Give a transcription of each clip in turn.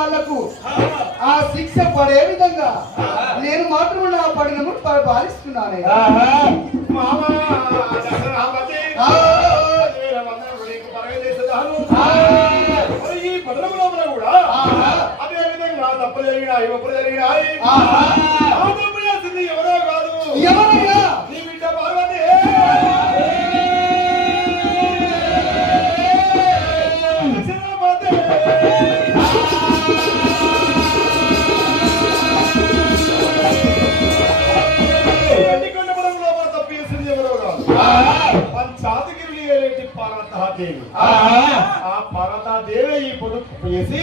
వాళ్లకు ఆ శిక్ష పడే విధంగా నేను మాత్రం నా పడినము భావిస్తున్నానే. అదే విధంగా తప్పు జరిగినా ఇవ్వప్పుడు జరిగినా ఎవరో కాదు ఎవరయ్యా? నీ బిడ్డ పార్వతి. తప్పు చేసింది ఎవరో కాదు పంచాతగిరి పార్వతాదేవి. ఆ పార్వతాదేవి ఈ పొదుపు చేసి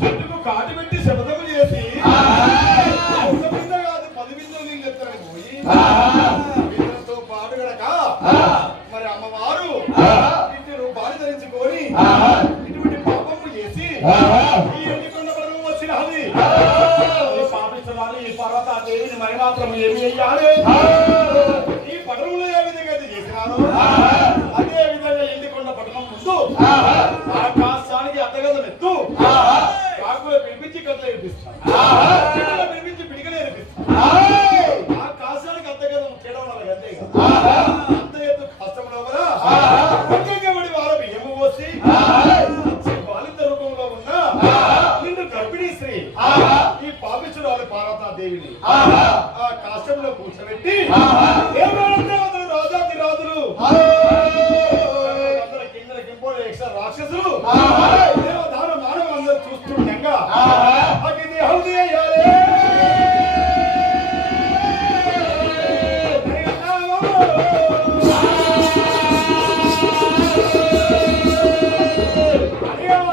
చెట్టుకు కాటు పెట్టి శబ్దము చేసి కాదు 10 బిందులు నీళ్ళు ఎత్తడానికి పోయి బిందులతో పాటు గనక మరి అమ్మవారు ఇంటి రూపాన్ని ధరించుకొని ఇటువంటి పాపము చేసి ఈ ఎండికొండ పర్వం వచ్చినది. పాపించాలి ఈ పార్వతాదేవిని మరి మాత్రం ఏమి అయ్యాలి? ఈ పడవులు ఏ విధంగా అయితే చేసినారు అదే విధంగా ఎండికొండ పట్టణం ముందు ఆకాశానికి అద్దగదం ఎత్తు కాకులు పిలిపించి కథలు ఏర్పిస్తాను, పిలిపించి పిడికలు ఏర్పిస్తాను. ఆకాశానికి అద్దగదం చేయడం వల్ల అంతేగా అంత ఎత్తు కష్టంలో కూడా పడి వాళ్ళ బియ్యము పోసి బాలిత రూపంలో ఉన్న నిన్ను గర్భిణీ స్త్రీ ఈ పాపిచురాలు పార్వతాదేవిని ఆ కాష్టంలో కూర్చోబెట్టి రాజాది రాజులు కింద కింపోడు రాక్షసులు దేవదాన మానవులు అందరూ చూస్తుండగా అగ్ని హౌది అయ్యాలి.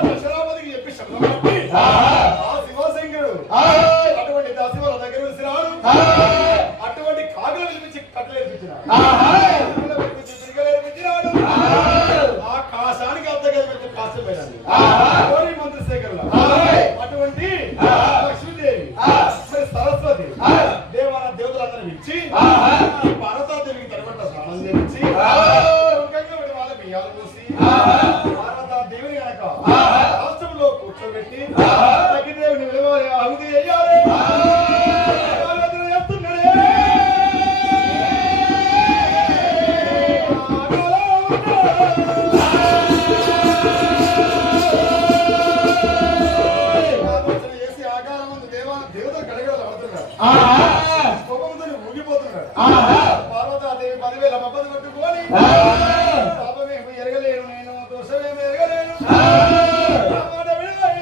దశరాపతికి చెప్పి శబ్దం బట్టి ఆ శివశంకరుడు అటువంటి దశివల దగ్గర విసిరాడు. అటువంటి కాకులు పిలిపించి కట్టలు ఏర్పించినాడు, పిడికలు ఏర్పించినాడు. ఆకాశానికి అద్దగది కాస్త పోయినాడు మంత్రిశేఖర్. అటువంటి లక్ష్మీదేవి మరి సరస్వతి దేవాల దేవతలందరూ పిలిచి పార్వతాదేవికి తరబట్ట స్నానం చేయించి వాళ్ళ బియ్యాలు పోసి పార్వతాదేవిని కనుక రాష్ట్రంలో కూర్చోబెట్టి అగ్నిదేవిని అభివృద్ధి చేయాలి. దేవతలు గడగడలు పడుతున్నారు.